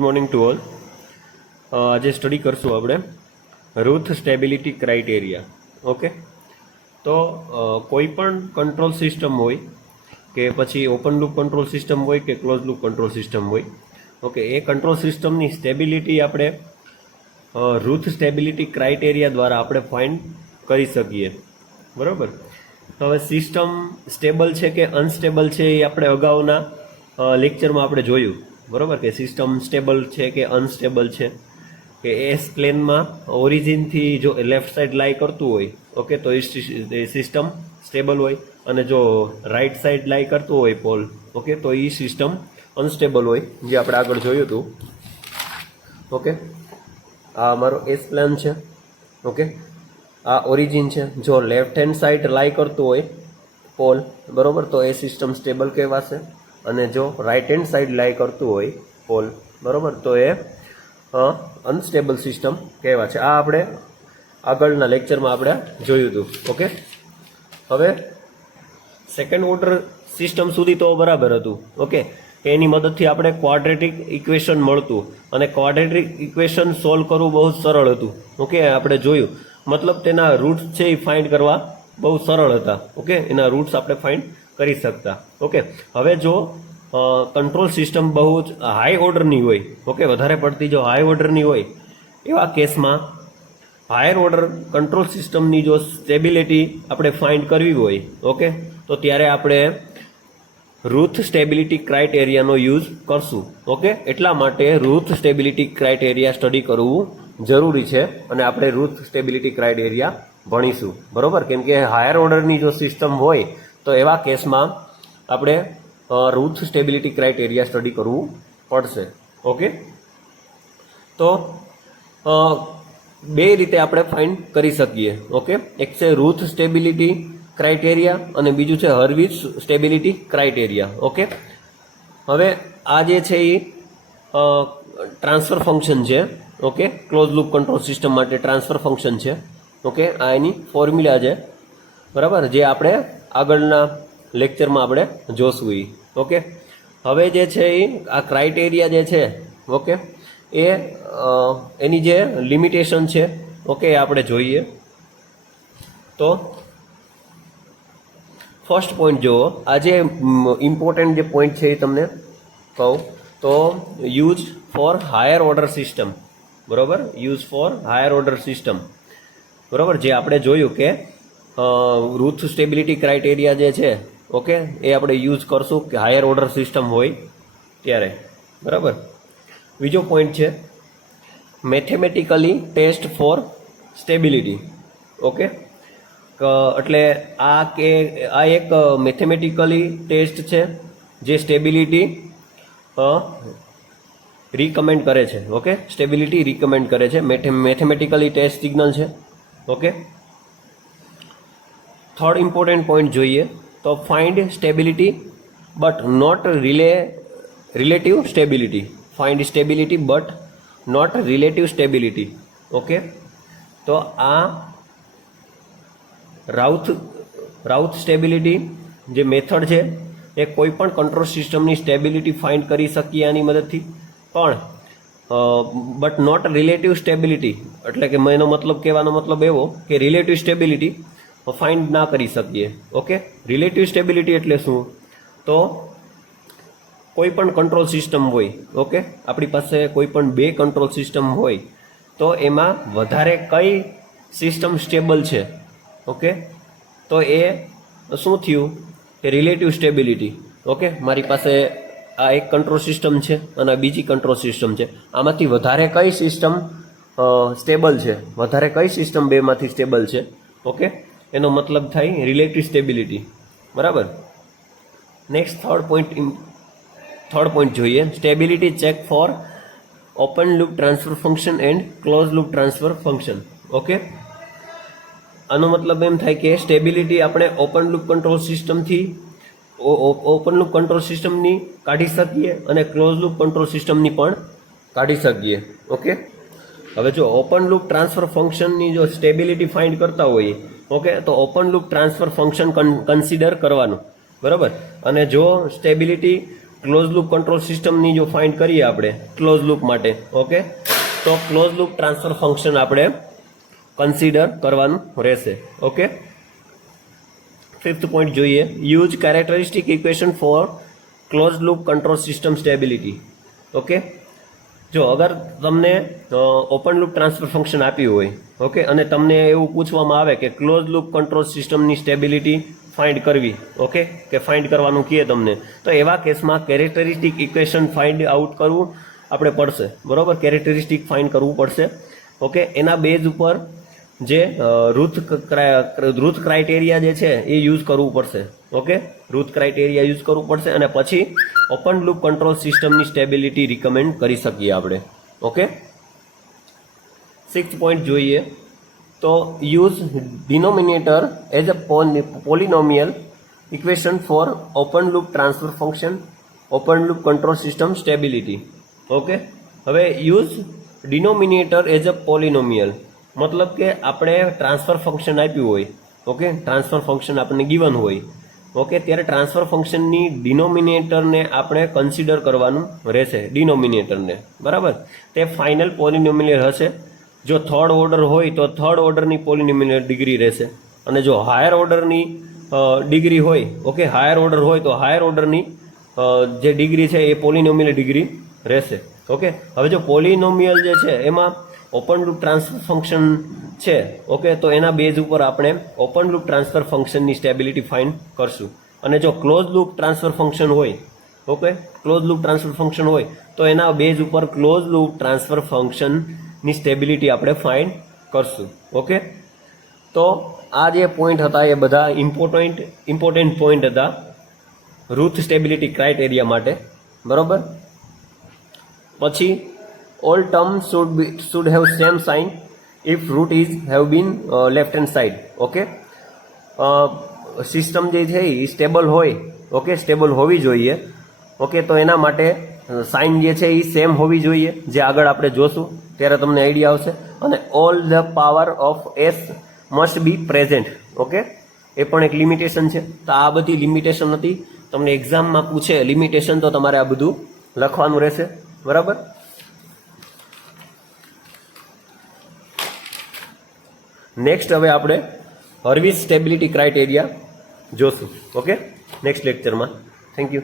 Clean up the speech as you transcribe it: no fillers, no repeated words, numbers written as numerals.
Good morning to all. આજે study કરશું આપણે રૂથ સ્ટેબિલિટી ક્રાઇટેરિયા. ઓકે, તો કોઈ પણ કંટ્રોલ સિસ્ટમ હોય કે પછી ઓપન લૂપ કંટ્રોલ સિસ્ટમ હોય કે ક્લોઝ લૂપ કંટ્રોલ સિસ્ટમ હોય, ઓકે, એ કંટ્રોલ સિસ્ટમની સ્ટેબિલિટી આપણે રૂથ સ્ટેબિલિટી ક્રાઇટેરિયા દ્વારા આપણે ફાઇન્ડ કરી શકીએ. બરાબર. હવે સિસ્ટમ સ્ટેબલ છે કે અનસ્ટેબલ છે એ આપણે અગાઉના લેક્ચરમાં આપણે જોયું. બરાબર, કે સિસ્ટમ સ્ટેબલ છે કે અનસ્ટેબલ છે, કે એસ પ્લેનમાં ઓરિજિનથી જો લેફ્ટ સાઈડ લાઈ કરતું હોય, ઓકે, તો એ સિસ્ટમ સ્ટેબલ હોય, અને જો રાઈટ સાઈડ લાઈ કરતું હોય પોલ, ઓકે, તો એ સિસ્ટમ અનસ્ટેબલ હોય, જે આપણે આગળ જોયું હતું. ઓકે, આ અમારો એસ પ્લેન છે. ઓકે, આ ઓરિજિન છે. જો લેફ્ટ હેન્ડ સાઈડ લાઈ કરતું હોય પોલ, બરાબર, તો એ સિસ્ટમ સ્ટેબલ કહેવાશે. અને જો રાઈટ હેન્ડ સાઈડ લાઈ કરતું હોય પોલ, બરાબર, તો એ અનસ્ટેબલ સિસ્ટમ કહેવાય છે. આ આપણે આગળના લેક્ચરમાં આપણે જોયું હતું. ઓકે, હવે સેકન્ડ ઓર્ડર સિસ્ટમ સુધી તો બરાબર હતું. ઓકે, એની મદદથી આપણે ક્વાડ્રેટિક ઇક્વેશન મળતું, અને ક્વાડ્રેટિક ઇક્વેશન સોલ્વ કરવું બહુ સરળ હતું. ઓકે, આપણે જોયું, મતલબ તેના રૂટ્સ છે એ ફાઇન્ડ કરવા બહુ સરળ હતા. ઓકે, એના રૂટ્સ આપણે ફાઇન્ડ કરી શકતા. ઓકે, હવે જો કંટ્રોલ સિસ્ટમ બહુ જ હાઈ ઓર્ડરની હોય, ઓકે, વધારે પડતી જો હાઈ ઓર્ડરની હોય, એવા કેસમાં હાયર ઓર્ડર કંટ્રોલ સિસ્ટમની જો સ્ટેબિલિટી આપણે ફાઇન્ડ કરવી હોય, ઓકે, તો ત્યારે આપણે રૂથ સ્ટેબિલિટી ક્રાઇટેરિયાનો યુઝ કરશું. ઓકે, એટલા માટે રૂથ સ્ટેબિલિટી ક્રાઇટેરિયા સ્ટડી કરવું જરૂરી છે, અને આપણે રૂથ સ્ટેબિલિટી ક્રાઇટેરિયા ભણીશું. બરોબર, કેમ કે હાયર ઓર્ડરની જો સિસ્ટમ હોય તો એવા કેસમાં આપણે રૂથ સ્ટેબિલિટી ક્રાઇટેરિયા સ્ટડી કરવું પડશે. ઓકે, તો બે રીતે આપણે ફાઇન્ડ કરી શકીએ. ઓકે, એક છે રૂથ સ્ટેબિલિટી ક્રાઇટેરિયા અને બીજું છે હર્વિટ્ઝ સ્ટેબિલિટી ક્રાઇટેરિયા. ઓકે, હવે આ જે છે એ ટ્રાન્સફર ફંક્શન છે. Okay, close loop control system માટે ટ્રાન્સફર ફંક્શન છે. ઓકે, આ એની ફોર્મ્યુલા છે. બરાબર, જે આપણે આગળના લેક્ચરમાં આપણે જોશું એ. ઓકે, હવે જે છે એ આ ક્રાઇટેરિયા જે છે, ઓકે, એ એની જે લિમિટેશન છે, ઓકે, એ આપણે જોઈએ. તો ફર્સ્ટ પોઈન્ટ જુઓ, આ જે ઇમ્પોર્ટન્ટ જે પોઈન્ટ છે એ તમને કહું તો use for higher order system. બરાબર, use for higher order system. બરાબર, જે આપણે જોયું કે રૂથ સ્ટેબિલિટી ક્રાઇટેરિયા જે છે, ઓકે, એ આપણે યુઝ કરશું કે હાયર ઓર્ડર સિસ્ટમ હોય ત્યારે. બરાબર. બીજો પોઈન્ટ છે mathematically test for stability. Okay, એટલે આ એક મેથેમેટિકલી ટેસ્ટ છે જે સ્ટેબિલિટી રિકમેન્ડ કરે છે. ઓકે, સ્ટેબિલિટી રિકમેન્ડ કરે છે, મેથેમેટિકલી ટેસ્ટ સિગ્નલ છે. ઓકે, થર્ડ ઇમ્પોર્ટન્ટ પોઈન્ટ જોઈએ તો find stability but not relative stability. Find stability but not relative stability. Okay, તો આ રાઉથ સ્ટેબિલિટી જે મેથડ છે એ કોઈ પણ કંટ્રોલ સિસ્ટમની સ્ટેબિલિટી ફાઇન્ડ કરી શકીએ આની મદદથી, પણ બટ નોટ રિલેટિવ સ્ટેબિલિટી, એટલે કે એનો મતલબ કહેવાનો મતલબ એવો કે રિલેટિવ સ્ટેબિલિટી ફાઇન્ડ ના કરી શકીએ. ઓકે, રિલેટિવ સ્ટેબિલિટી એટલે શું? તો કોઈ પણ કંટ્રોલ સિસ્ટમ હોય, ઓકે, આપણી પાસે કોઈ પણ બે કંટ્રોલ સિસ્ટમ હોય, તો એમાં વધારે કઈ સિસ્ટમ સ્ટેબલ છે, ઓકે, તો એ શું થયું કે રિલેટિવ સ્ટેબિલિટી. ઓકે, મારી પાસે આ એક કંટ્રોલ સિસ્ટમ છે અને બીજી કંટ્રોલ સિસ્ટમ છે, આમાંથી વધારે કઈ સિસ્ટમ સ્ટેબલ છે, વધારે કઈ સિસ્ટમ બેમાંથી સ્ટેબલ છે, ઓકે, એનો મતલબ થાય રિલેટિવ સ્ટેબિલિટી. બરાબર. નેક્સ્ટ થર્ડ પોઈન્ટ જોઈએ, stability check for open loop transfer function and close loop transfer function. Okay, આનો મતલબ એમ થાય કે સ્ટેબિલિટી આપણે ઓપન લૂપ કંટ્રોલ સિસ્ટમની કાઢી શકીએ અને ક્લોઝ લૂપ કંટ્રોલ સિસ્ટમની પણ કાઢી શકીએ. ઓકે, હવે જો ઓપન લૂપ ટ્રાન્સફર ફંક્શનની જો સ્ટેબિલિટી ફાઇન્ડ કરતા હોઈએ, ઓકે, તો open loop transfer function consider કરવાનું. બરાબર, અને જો સ્ટેબિલિટી ક્લોઝ લૂપ કંટ્રોલ સિસ્ટમની જો ફાઇન્ડ કરીએ આપણે ક્લોઝ લૂપ માટે, ઓકે, તો ક્લોઝ લૂપ ટ્રાન્સફર ફંક્શન આપણે કન્સિડર કરવાનું રહેશે. ઓકે, 5th પોઈન્ટ જોઈએ, use characteristic equation for close loop control system stability. Okay, જો અગર તમને ઓપન લૂપ ટ્રાન્સફર ફંક્શન આપ્યું હોય, ઓકે, અને તમને એવું પૂછવામાં આવે કે ક્લોઝ લૂપ કંટ્રોલ સિસ્ટમની સ્ટેબિલિટી ફાઇન્ડ કરવી, ઓકે, કે ફાઇન્ડ કરવાનું કહે તમને, તો એવા કેસમાં કેરેક્ટરિસ્ટિક ઇક્વેશન ફાઇન્ડ આઉટ કરવું આપણે પડશે, બરોબર, કેરેક્ટરિસ્ટિક ફાઇન્ડ કરવું પડશે. ઓકે, એના બેઝ ઉપર જે રૂથ ક્રાઇટેરિયા જે છે એ યુઝ કરવું પડશે. ઓકે, રૂથ ક્રાઇટેરિયા યુઝ કરવું પડશે અને પછી ઓપન લૂપ કંટ્રોલ સિસ્ટમની સ્ટેબિલિટી રિકમેન્ડ કરી શકીએ આપણે. ઓકે, 6th પોઈન્ટ જોઈએ, તો use denominator as a polynomial equation for open loop transfer function open loop control system stability. Okay, હવે use denominator as a polynomial મતલબ કે આપણે ટ્રાન્સફર ફંક્શન આપ્યું હોય, ઓકે, ટ્રાન્સફર ફંક્શન આપણને ગિવન હોય, ઓકે, ત્યારે ટ્રાન્સફર ફંક્શનની ડિનોમિનેટરને આપણે કન્સિડર કરવાનું રહેશે, ડિનોમિનેટરને, બરાબર, તે ફાઇનલ પોલિનોમિયલ હશે. જો થર્ડ ઓર્ડર હોય તો થર્ડ ઓર્ડરની પોલિનોમિયલ ડિગ્રી રહેશે, અને જો હાયર ઓર્ડરની ડિગ્રી હોય, ઓકે, હાયર ઓર્ડર હોય તો હાયર ઓર્ડરની જે ડિગ્રી છે એ પોલિનોમિયલ ડિગ્રી રહેશે. ઓકે, હવે જો પોલિનોમિયલ જે છે એમાં ઓપન લૂપ ટ્રાન્સફર ફંક્શન છે, ઓકે, તો એના બેઝ ઉપર આપણે ઓપન લૂપ ટ્રાન્સફર ફંક્શનની સ્ટેબિલિટી ફાઇન્ડ કરશું. અને જો ક્લોઝ લૂપ ટ્રાન્સફર ફંક્શન હોય, okay, close loop transfer function હોય તો એના બેઝ ઉપર ક્લોઝ લૂપ ટ્રાન્સફર ફંક્શનની સ્ટેબિલિટી આપણે ફાઇન્ડ કરશું. ઓકે, તો આ જે પોઈન્ટ હતા એ બધા ઇમ્પોર્ટન્ટ પોઈન્ટ હતા રૂથ સ્ટેબિલિટી ક્રાઇટેરિયા માટે, બરોબર. પછી all terms should have same sign if root is have been left hand side. Okay, system જે છે એ સ્ટેબલ હોય, ઓકે, સ્ટેબલ હોવી જોઈએ, ઓકે, તો એના માટે સાઇન જે છે એ સેમ હોવી જોઈએ, જે આગળ આપણે જોશું ત્યારે તમને આઈડિયા આવશે. અને all the power of s must be present. Okay, એ પણ એક લિમિટેશન છે. તો આ બધી લિમિટેશન હતી, તમને એક્ઝામમાં પૂછે લિમિટેશન તો તમારે આ બધું લખવાનું રહેશે, બરાબર. નેક્સ્ટ હવે આપણે હર્વિસ સ્ટેબિલિટી ક્રાઇટેરિયા જોશું, ઓકે, નેક્સ્ટ લેક્ચરમાં. Thank you.